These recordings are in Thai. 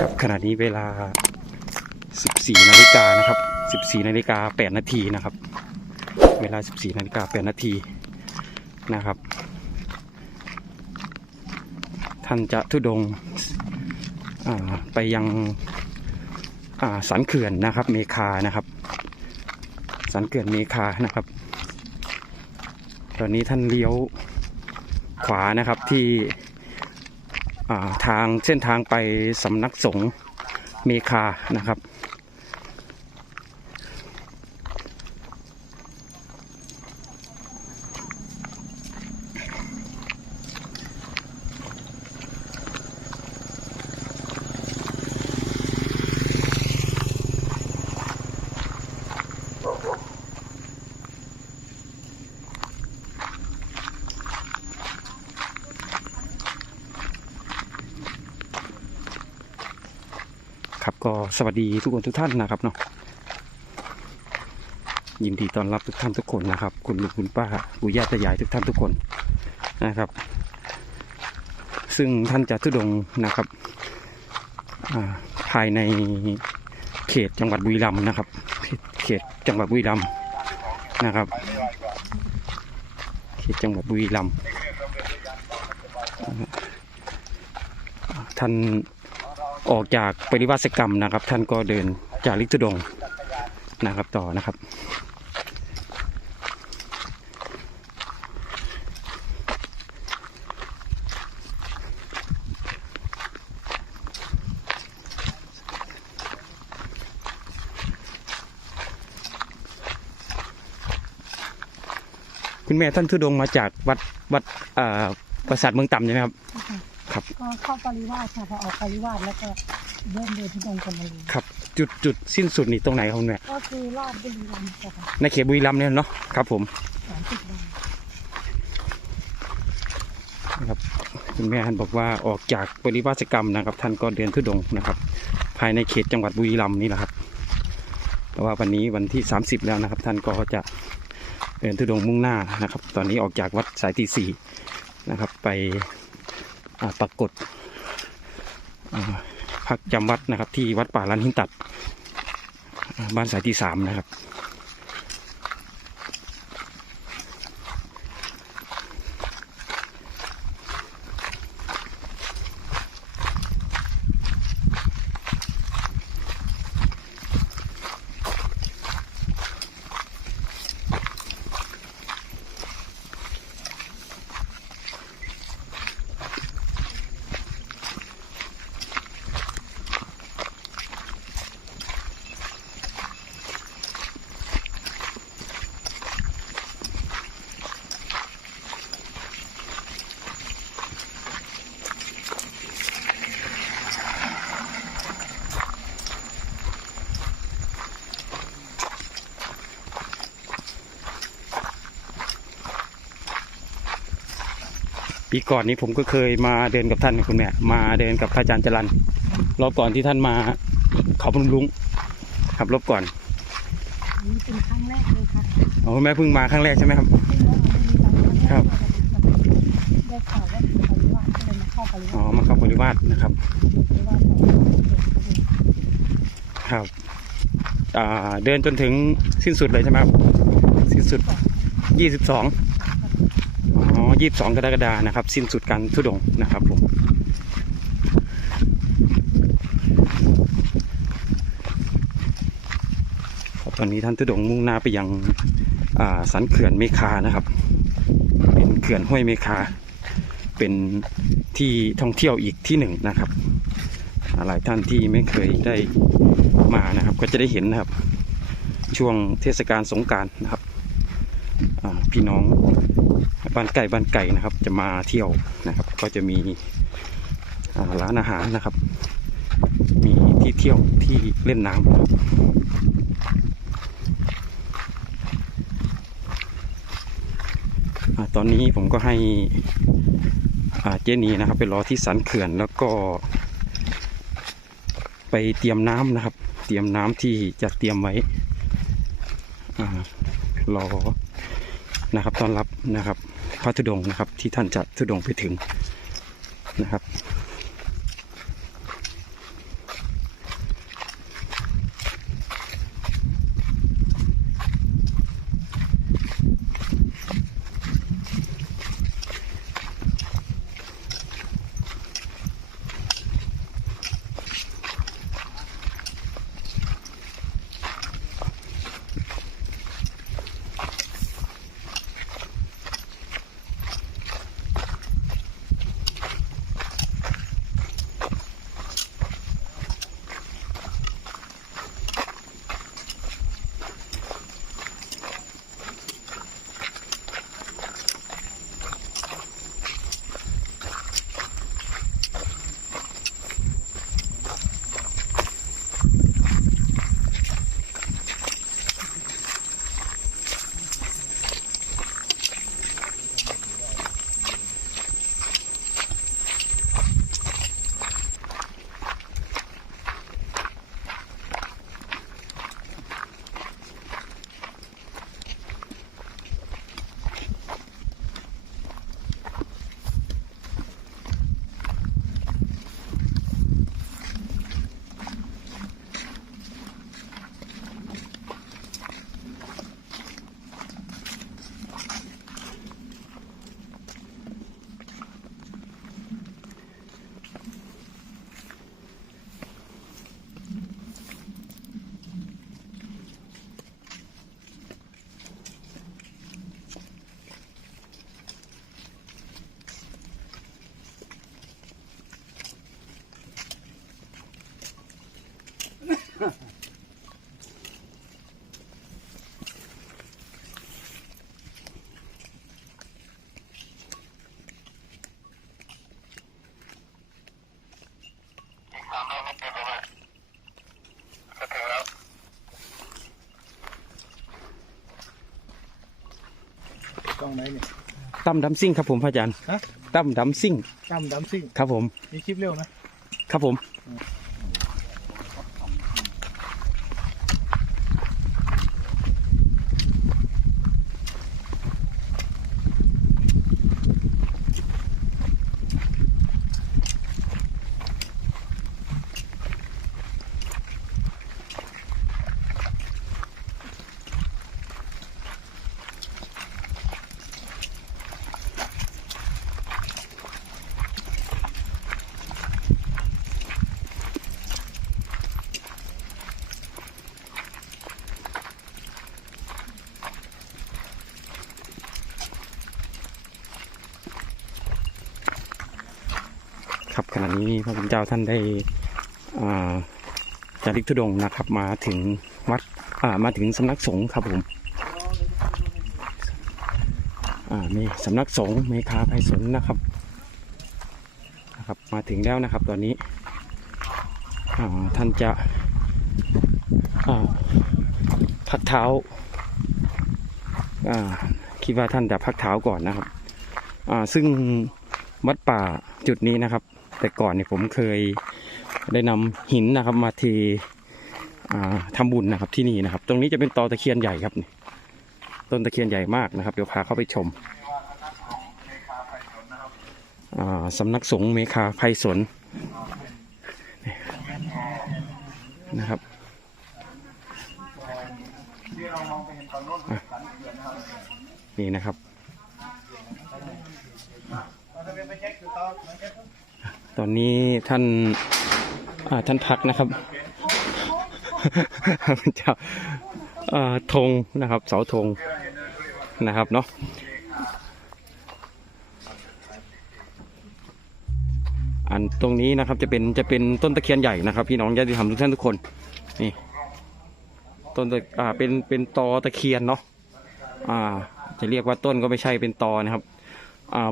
ครับขณะนี้เวลา 14 นาฬิกานะครับ 14 นาฬิกา 8 นาทีนะครับ เวลา 14 นาฬิกา 8 นาทีนะครับ ท่านจะทุดงไปยังอ่าสันเขื่อนนะครับ เมคานะครับ สันเขื่อนเมคานะครับ ตอนนี้ท่านเลี้ยวขวานะครับที่ ทางเส้นทางไปสำนักสงฆ์เมคานะครับ ก็สวัสดีทุกคนทุกท่านนะครับเนาะยินดีต้อนรับทุกท่านทุกคนนะครับ คุณลุงคุณป้าปู่ย่าตายายทุกท่านทุกคนนะครับ ซึ่งท่านจะทุดงนะครับภายในเขตจังหวัดบุรีรัมย์นะครับ เขตจังหวัดบุรีรัมย์นะครับ เขตจังหวัดบุรีรัมย์ท่าน ออกจากปริวาสกรรมนะครับ ท่านก็เดินจากลิกทุดงนะครับต่อนะครับ คุณแม่ท่านทุดงมาจากวัดวัดปราสาทเมืองต่ำใช่ไหมครับ ครับก็เข้าปริวาสค่ะพอออกปริวาสแล้วก็เริ่มเดินทุดงค์กันเลยครับ จุดจุดสิ้นสุดนี่ตรงไหนครับคุณแม่ก็คือรอบบุรีรัมย์ค่ะในเขตบุรีรัมย์เนี่ยเนาะครับ ผมสามสิบวันนะครับคุณแม่ท่านบอกว่าออกจากปริวาสกรรมนะครับ ท่านก็เดินทุดงค์นะครับ ภายในเขตจังหวัดบุรีรัมย์นี่แหละครับแต่ว่าวันนี้วันที่ 30 แล้วนะครับ ท่านก็จะเดินทุดงค์มุ่งหน้านะครับ ตอนนี้ออกจากวัดสายที่สี่นะครับ ไปอ่า ปรากฏพักจำวัดนะครับ ที่วัดป่าลันหินตัด บ้านสายที่สามนะครับ ปีก่อนนี้ผมก็เคยมาเดินกับท่านนะคุณแม่มาเดินกับพระอาจารย์จรันรอบก่อนที่ท่านมาเขาพนมลุงครับรอบก่อนอันนี้เป็นครั้งแรกเลยค่ะอ๋อคุณแม่เพิ่งมาครั้งแรกใช่ไหมครับที่ว่าบุรีรัมย์ครับ ได้ข่าวว่าเป็นปริวาสก็เลยมาเข้าปริอ๋อวาสมาเข้าบริวาสนะครับปริวาสของครับอ่าเดินจนถึงสิ้นสุดเลยใช่ไหมครับ สิ้นสุดยี่ ยี่สิบสองกรกฎานะครับ สิ้นสุดการทุดงนะครับผมตอนนี้ท่านทุดงมุ่งหน้าไปยังอ่าสันเขื่อนเมคานะครับ เป็นเขื่อนห้วยเมคา เป็นที่ท่องเที่ยวอีกที่หนึ่งนะครับหลายท่านที่ไม่เคยได้มานะครับ ก็จะได้เห็นนะครับ ช่วงเทศกาลสงการนะครับพี่น้อง บ้านไก่บ้านไก่นะครับ จะมาเที่ยวนะครับ ก็จะมีร้านอาหารนะครับ มีที่เที่ยวที่เล่นน้ำตอนนี้ผมก็ให้เจนีนะครับไปรอที่สันเขื่อนแล้วก็ ไปเตรียมน้ำนะครับ เตรียมน้ำที่จะเตรียมไว้อรอนะครับต้อนรับนะครับ พระธุดงค์นะครับ ที่ท่านจะธุดงค์ไปถึงนะครับ องไหนเนี่ยตั้มดำซิ่งครับผมพระอาจารย์ฮะตั้มดำซิ่งตั้มดัมซิ่งครับผม มีคลิปเร็วนะ ครับผม ครับขณะนี้พระคุณเจ้าท่านได้จาริกธุดงนะครับ มาถึงวัดมาถึงสำนักสงฆ์ครับผมอ่ามีสำนักสงฆ์เมคาไพศาลนะครับนะครับ มาถึงแล้วนะครับตอนนี้ท่านจะพักเท้าคิดว่าท่านจะพักเท้าก่อนนะครับซึ่งวัดป่าจุดนี้นะครับ แต่ก่อนเนี่ยผมเคยได้นำหินนะครับ มาเทอ่าทำบุญนะครับที่นี่นะครับ ตรงนี้จะเป็นตอตะเคียนใหญ่ครับนี่ต้นตะเคียนใหญ่มากนะครับ เดี๋ยวพาเข้าไปชมอ่าสำนักสงฆ์เมคาไพศาลนะครับอะนี่นะครับ ตอนนี้ท่านอ่าท่านพักนะครับพระเจ้าธงนะครับ เสาธงนะครับเนาะอันตรงนี้นะครับจะเป็นจะเป็นต้นตะเคียนใหญ่นะครับ พี่น้องญาติธรรมทุกท่านทุกคนนี่ต้นตะอ่าเป็นเป็นตอตะเคียนเนาะอ่า จะเรียกว่าต้นก็ไม่ใช่เป็นตอนะครับ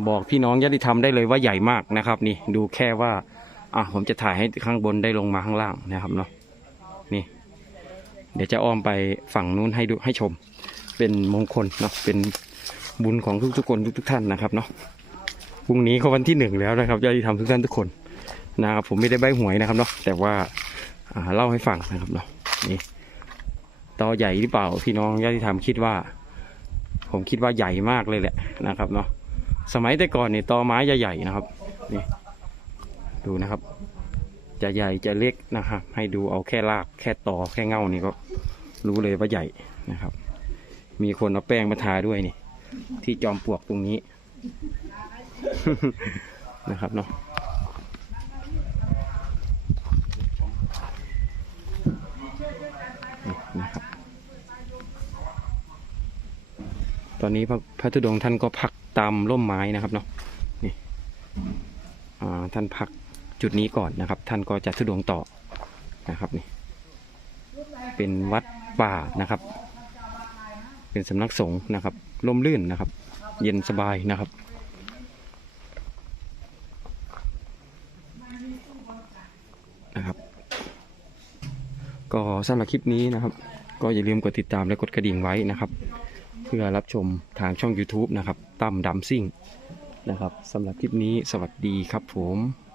บอกพี่น้องญาติธรรมได้เลยว่าใหญ่มากนะครับนี่ดูแค่ว่าอ่าผมจะถ่ายให้ข้างบนได้ลงมาข้างล่างนะครับเนาะนี่ เดี๋ยวจะอ้อมไปฝั่งนู้นให้ดูให้ชม เป็นมงคลเนาะเป็นบุญของทุกๆคนทุกๆท่านนะครับเนาะพรุ่งนี้ก็วันที่หนึ่งแล้วนะครับญาติธรรมทุกท่านทุกคนนะครับผมไม่ได้ใบหวยนะครับเนาะแต่ว่าอ่าเล่าให้ฟังนะครับเนาะนี่ตอใหญ่หรือเปล่าพี่น้องญาติธรรมคิดว่า ผมคิดว่าใหญ่มากเลยแหละนะครับเนาะ สมัยแต่ก่อนเนี่ยตอไม้จะใหญ่นะครับนี่ดูนะครับ จะใหญ่จะเล็กนะครับ ให้ดูเอาแค่รากแค่ตอแค่เง่านี่ก็รู้เลยว่าใหญ่นะครับ มีคนเอาแป้งมาทาด้วยนี่ ที่จอมปลวกตรงนี้นะครับเนาะนี่นะครับ ตอนนี้พระพระธุดงค์ท่านก็พัก ตามร่มไม้นะครับเนาะนี่ท่านพักจุดนี้ก่อนนะครับ ท่านก็จะธุดงต่อนะครับนี่เป็นวัดป่านะครับ เป็นสำนักสงฆ์นะครับร่มรื่นนะครับ เย็นสบายนะครับนะครับ ก็สำหรับคลิปนี้นะครับ ก็อย่าลืมกดติดตามและกดกระดิ่งไว้นะครับ เพื่อรับชมทางช่อง YouTube นะครับตั้มดัมซิ่งนะครับสำหรับคลิปนี้สวัสดีครับผม